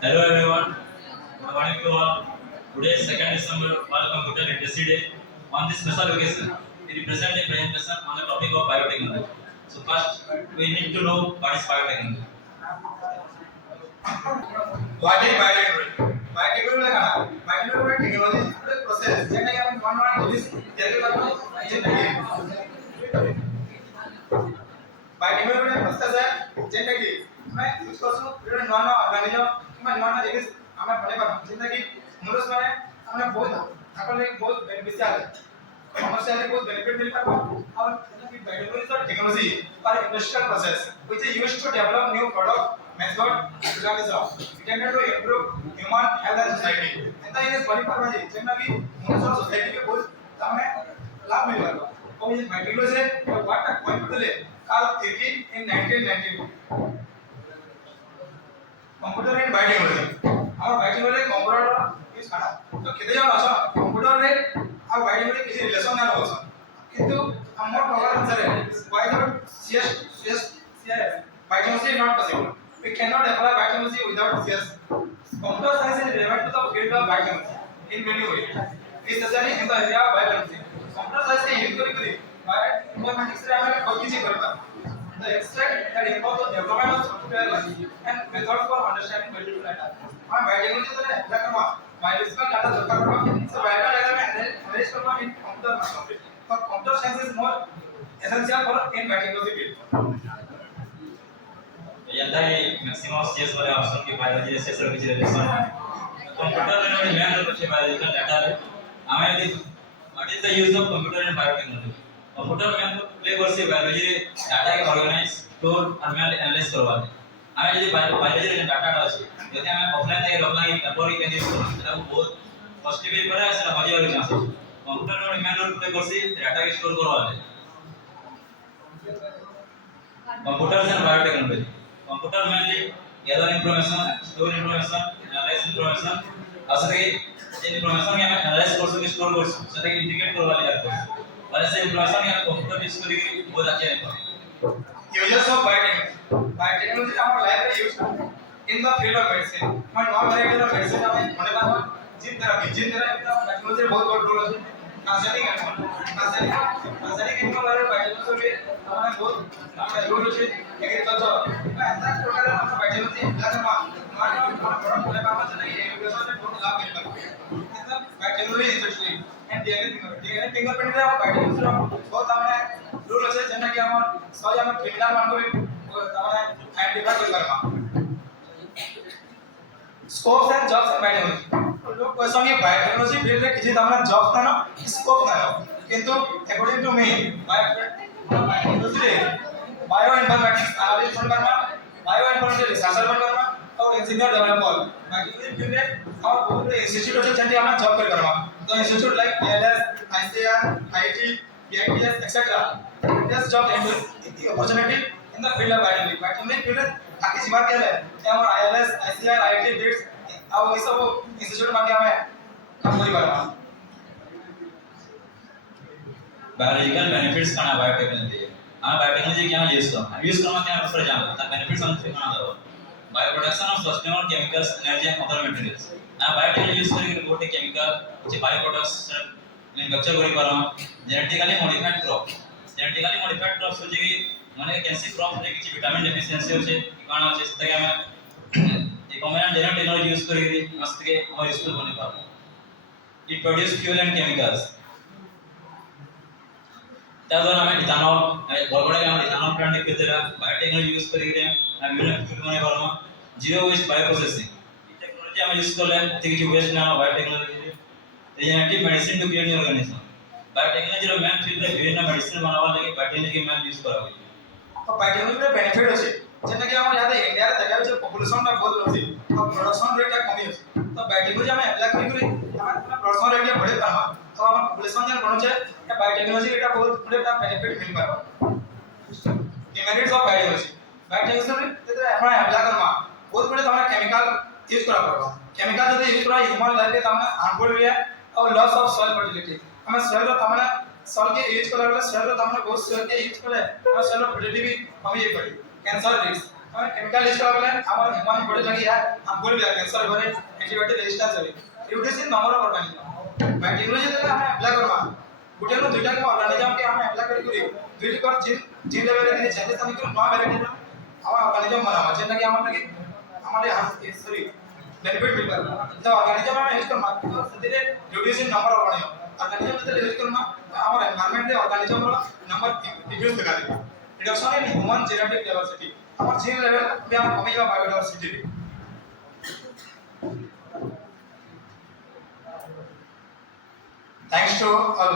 Hello everyone, good morning to all. Today is 2nd December, World Computer Literacy Day. On this special occasion, we present a presentation on the topic of biotechnology. So first, we need to know what is biotechnology. What is biotechnology? Biotechnology का biotechnology technology एक process जेने के हम कौन जिस तरीके का जेने बायोटेक्नोलॉजी process है जेने की मैं यूज करसु नवा नवा ऑर्गेनिज्म मैं नवा नवा जिनिस हमें बने पर जेने की मनुष्य माने हमने बहुत अपन एक बहुत बेनिफिशियल है मनुष्य से बहुत बेनिफिट मिल पाता और जेने की बायोटेक्नोलॉजी और टेक्नोलॉजी पर industrial process which is used to develop new product method organism intended to improve human health and society ऐसा ये बड़ी परवाह है जेने की मनुष्य सोसाइटी के बहुत हमें लाभ मिल रहा है और ये बायोटेक्नोलॉजी से व्हाट पॉइंट बदले Carl Irwin in 1992 computer and biotechnology और बायोटेक्नोलॉजी कंप्यूटर यूज करा तो केते जण असा कंप्यूटर रे और बायोटेक्नोलॉजी किसी रिलेशन ना होस किंतु हमर प्रोग्राम सरे why not CS biotechnology is not possible we cannot apply biotechnology without CS computer science is relevant to the field of biotechnology in many ways especially in the area of biotechnology computer science से use करी informatics रे हमें बहुत चीज करता the extract and import the development of software and methods for understanding medical data हम biotechnology तो है क्या करवा बायोलॉजिकल डाटा दरकार करवा so बायोलॉजिकल डाटा में एनालाइज करवा इन computer microscopy for computer science is more essential for in biotechnology field यंदा ये मैक्सिमम CS वाले ऑप्शन की बायोलॉजी से सर विच रिलेशन कंप्यूटर में मेन रोल है बायोलॉजिकल डाटा रे हमें यदि what is the use of computer in biotechnology computer में हम प्ले करसे बायोलॉजी डाटा के ऑर्गेनाइज स्टोर और मैं एनालाइज करवा दे हमें यदि बायोलॉजी रे डाटा আছে যদি আমি অফলাইন থেকে অফলাইন তারপর কেন ইউজ করব সেটা বহুত পজিটিভ করে সেটা মজা হবে চান্স कंप्यूटर में मेन रोल प्ले करसी डाटा के स्टोर करवा दे computer and biotechnology computer mainly gather information store information analyse information असले जे इंफॉर्मेशन के हम एनालाइज करसु कि स्टोर करसु सेटा के इंटीग्रेट करवा लिया करसु और ऐसे इंफॉर्मेशन के कंप्यूटर यूज करके बहुत अच्छे है uses of biotechnology our life रे use in the field of medicine मैं नॉन मेडिकल मेडिसिन में मने बात जीन थेरेपी का टेक्नोलॉजी बहुत बड़ा रोल है कासेटिक इनका बारे में बायोटेक्नोलॉजी में हमारा बहुत रोल है एग्रीकल्चर मैं ऐसा प्रकार हम बायोटेक्नोलॉजी लगा मान बड़ा बोले काम चले ये एग्रीकल्चर में बहुत लाभ मिलता है biotechnology industry and DNA fingerprint रे बायोटेक्नोलॉजी बहुत हमारे रोल है जेना कि हम सही हम क्रिमिनल मान को हमारे आइडेंटिफाई करवा scope and jobs in biotechnology लोग क्वेश्चन ये बायोटेक्नोलॉजी फील्ड रे किछि हमरा जॉब ना स्कोप ना किंतु अकॉर्डिंग टू मी बायोटेक्नोलॉजी रे बायो इन्फॉर्मेटिक्स एनालिसिस करना बायो इन्फॉर्मेटिक्स रिसर्चर करना और इंजीनियर डेवलपर बायोटेक्नोलॉजी फील्ड रे और बहुत इंस्टीट्यूट है जंती हमरा जॉब करवा तो institute like ALS ICAR IIT PITS etc this job the opportunity in the field of biotechnology field ताकि जीवन के लिए और ILS ICAR IIT BITS और ये सब इंस्टीट्यूट में हमें काम करी करवा बायोलॉजिकल बेनिफिट्स का बायोटेक्नोलॉजी हम बायोटेक्नोलॉजी क्या यूज करना क्या दूसरा जान ता बेनिफिट्स हम सीखना दो bio production of sustainable chemicals energy and other materials आ बायोटेक्नोलॉजी यूज करके गोटे केमिकल जे बायो प्रोडक्ट्स मैन्युफैक्चर करी पारो जेनेटिकली मॉडिफाइड क्रॉप हो जे माने कैंसी क्रॉप रे किछि विटामिन डेफिशिएंसी होचे काना होचे सेटा हम a combination genetic technology use करी मस्त के हम यूजफुल बने पाबो it produce fuel and chemicals त्याद्वारा हमें इथेनॉल बड़बड़े हम इथेनॉल प्लांट के द्वारा बायोटेक्नोलॉजी यूज करके हम विभिन्न फ्यूल बने पाबो zero waste bio processing technology हम यूज करले एति किछि वेस्ट ना biotechnology regenerative medicine to create new organism biotechnology रो मेन फील्ड रे विभिन्न मेडिसिन बनावा लागि बायोटेक्नोलॉजी के मेन यूज करा होय तो बायोटेक्नोलॉजी रे बेनिफिट अछि जेना कि हम याद इंडिया रे देखा जे पॉपुलेशन ता बहुत अछि और प्रोडक्शन रेट ता कमी अछि तो बायोटेक्नोलॉजी हम अप्लाई करी हम प्रोडक्शन रेट बढ़े पामा तो हम पॉपुलेशन जन बनो छे या बायोटेक्नोलॉजी एटा बहुत बड़े ता बेनिफिट मिल पाबो कि मेरिट्स ऑफ बायोटेक्नोलॉजी जेते हम अप्लाई करवा बहुत बड़े हमरा केमिकल यूज करा पड़बो केमिकल जदि यूज करा ह्यूमन लाइफ के तमने हार्मफुल वे और लॉस ऑफ सॉइल फर्टिलिटी हम सॉइल रो तमने सॉइल के यूज करा सॉइल रो तमने बहुत सॉइल के यूज करे और सॉइल फर्टिलिटी भी कमी पड़ी कैंसर रिस्क ଆମେ କେମିକାଲ ୟୁଜ କଲା ବେଲେ ଆମର ହ୍ୟୁମାନ ବଡି ଲାଗି ଏହା ହାର୍ମଫୁଲ ବି କ୍ୟାନ୍ସର ଘରେ ଏଣ୍ଟିବାୟୋଟିକ ରେଜିଷ୍ଟାନ୍ସ হবে reducing number of organism biotechnology ଯେତେବେଳେ ଆମେ ଆପ୍ଲାଏ କରିବା ଗୋଟେ ରୁ ଦୁଇଟା କୁ ଅର୍ଗାନିଜମ के ଆମେ ଆପ୍ଲାଏ କରି ଦୁଇଟି कर जीन लेवल रे चेंजेस हम कर नया वैरायटी our organism बना जेना कि हमारे सॉरी बेनिफिट मिल पार तो organism में यूज करना तो सदिरे रिड्यूसिंग नंबर ऑफ organism जब यूज करना our environment रे organism रो नंबर डिक्रीज कर देगा reduction in human genetic diversity our gene level पे हम कमी जा बायोडाइवर्सिटी थैंक्स टू ऑल